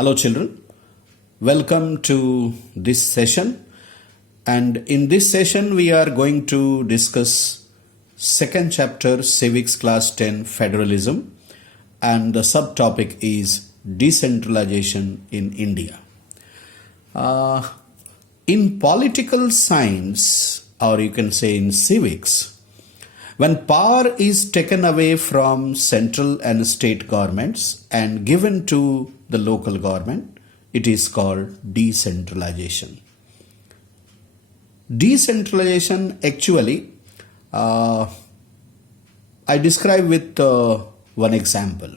Hello children, welcome to this session, and in this session we are going to discuss second chapter Civics class 10 Federalism, and the subtopic is Decentralization in India. In political science, or you can say in civics, when power is taken away from central and state governments and given to the local government, it is called decentralization. Decentralization actually, I describe with one example.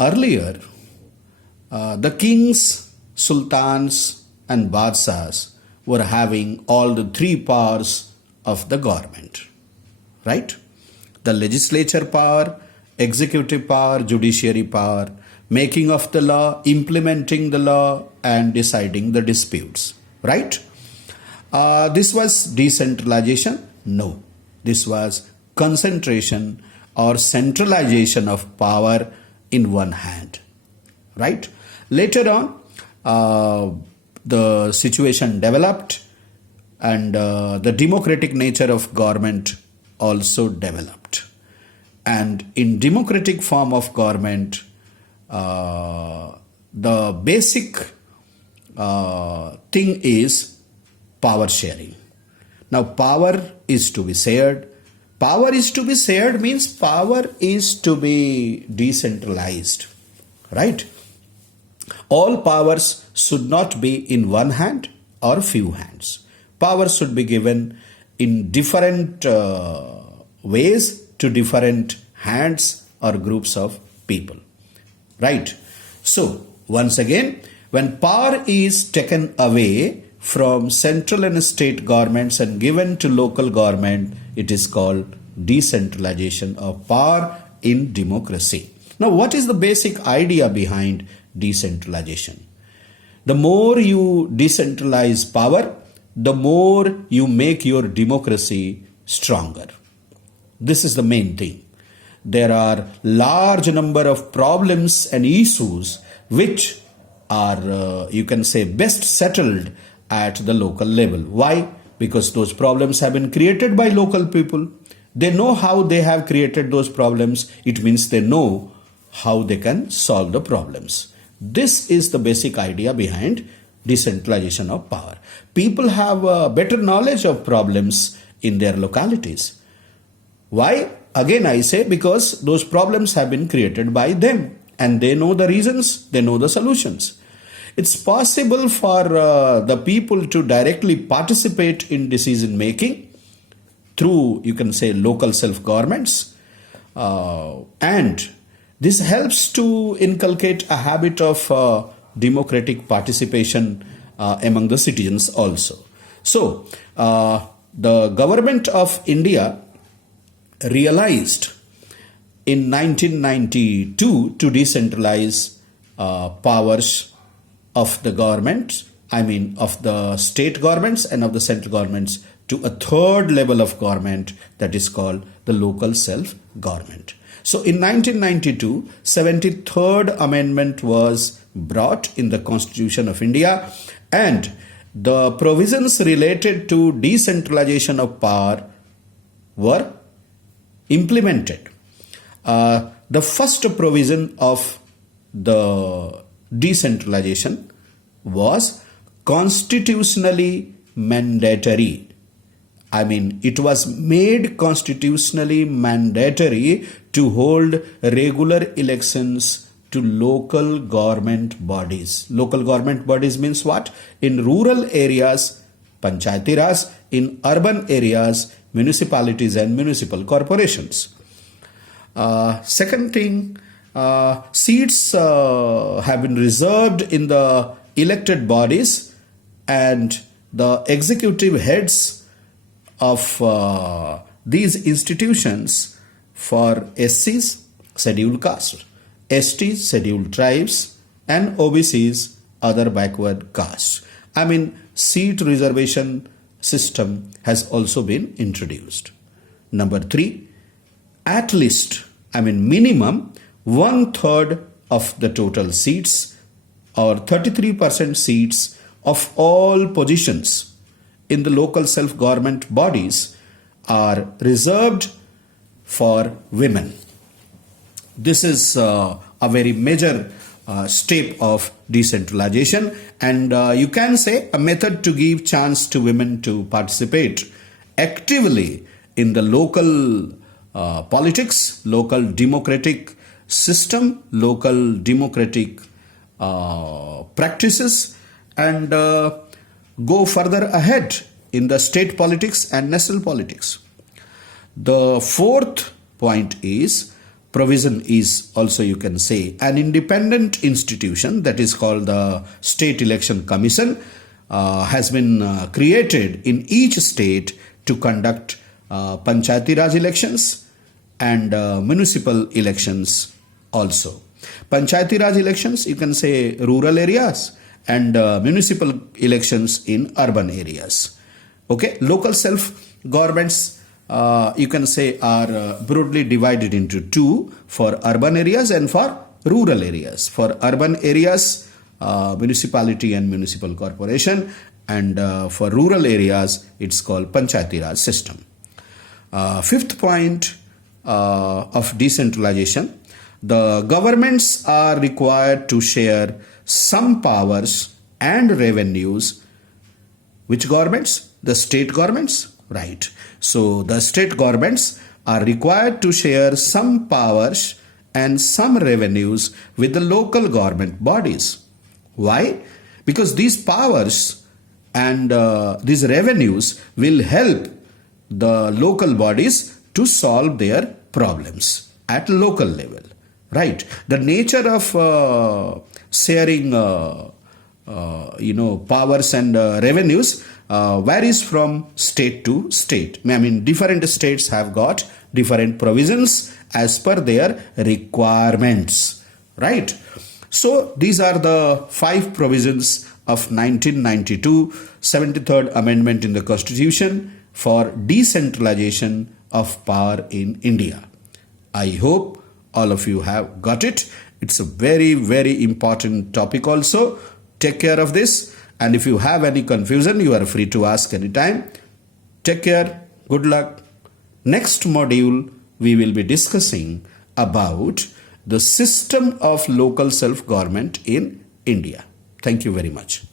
Earlier, the kings, sultans and badshahs were having all the three powers of the government. Right? The legislature power, executive power, judiciary power, making of the law, implementing the law, and deciding the disputes. Right? This was decentralization? No. This was concentration or centralization of power in one hand. Right? Later on, the situation developed, and the democratic nature of government also developed. And in democratic form of government, the basic thing is power sharing. Now power is to be shared. Power is to be shared means power is to be decentralized. Right? All powers should not be in one hand or few hands. Power should be given in different ways to different hands or groups of people. Right? So, once again, when power is taken away from central and state governments and given to local government, it is called decentralization of power in democracy. Now, what is the basic idea behind decentralization? The more you decentralize power, the more you make your democracy stronger. This is the main thing. There are large number of problems and issues which are, you can say, best settled at the local level. Why? Because those problems have been created by local people. They know how they have created those problems. It means they know how they can solve the problems. This is the basic idea behind decentralization of power. People have better knowledge of problems in their localities. Why? Again I say, because those problems have been created by them and they know the reasons, they know the solutions. It's possible for the people to directly participate in decision making through, you can say, local self-governments, and this helps to inculcate a habit of democratic participation among the citizens also. So, the government of India realized in 1992 to decentralize powers of the government, I mean of the state governments and of the central governments, to a third level of government that is called the local self-government. So in 1992, 73rd Amendment was brought in the Constitution of India, and the provisions related to decentralization of power were implemented. The first provision of the decentralization was constitutionally mandatory. I mean, it was made constitutionally mandatory to hold regular elections to local government bodies. Local government bodies means what? In rural areas, Panchayati Raj; in urban areas, municipalities and municipal corporations. Second thing, seats have been reserved in the elected bodies, and the executive heads of these institutions for SCs, scheduled caste, STs, scheduled tribes, and OBCs, other backward castes. I mean, seat reservation system has also been introduced. Number 3, at least, I mean minimum 1/3 of the total seats or 33% seats of all positions in the local self-government bodies are reserved for women. This is a very major step of decentralization, and you can say a method to give chance to women to participate actively in the local politics, local democratic system, local democratic practices, and go further ahead in the state politics and national politics. The fourth point is provision is also, you can say, an independent institution that is called the State Election Commission has been created in each state to conduct Panchayati Raj elections and municipal elections also. Panchayati Raj elections, you can say rural areas, and municipal elections in urban areas. Okay, local self-governments, you can say, are broadly divided into two, for urban areas and for rural areas. For urban areas, municipality and municipal corporation, and for rural areas, it's called Panchayati Raj system. Fifth point of decentralization, the governments are required to share some powers and revenues. Which governments? The state governments, right? So the state governments are required to share some powers and some revenues with the local government bodies. Why? Because these powers and these revenues will help the local bodies to solve their problems at local level, right? The nature of sharing powers and revenues varies from state to state. I mean, different states have got different provisions as per their requirements, right? So these are the 5 provisions of 1992 73rd Amendment in the Constitution for decentralization of power in India. I hope all of you have got it. It's a very, very important topic also. Take care of this. And if you have any confusion, you are free to ask anytime. Take care. Good luck. Next module, we will be discussing about the system of local self-government in India. Thank you very much.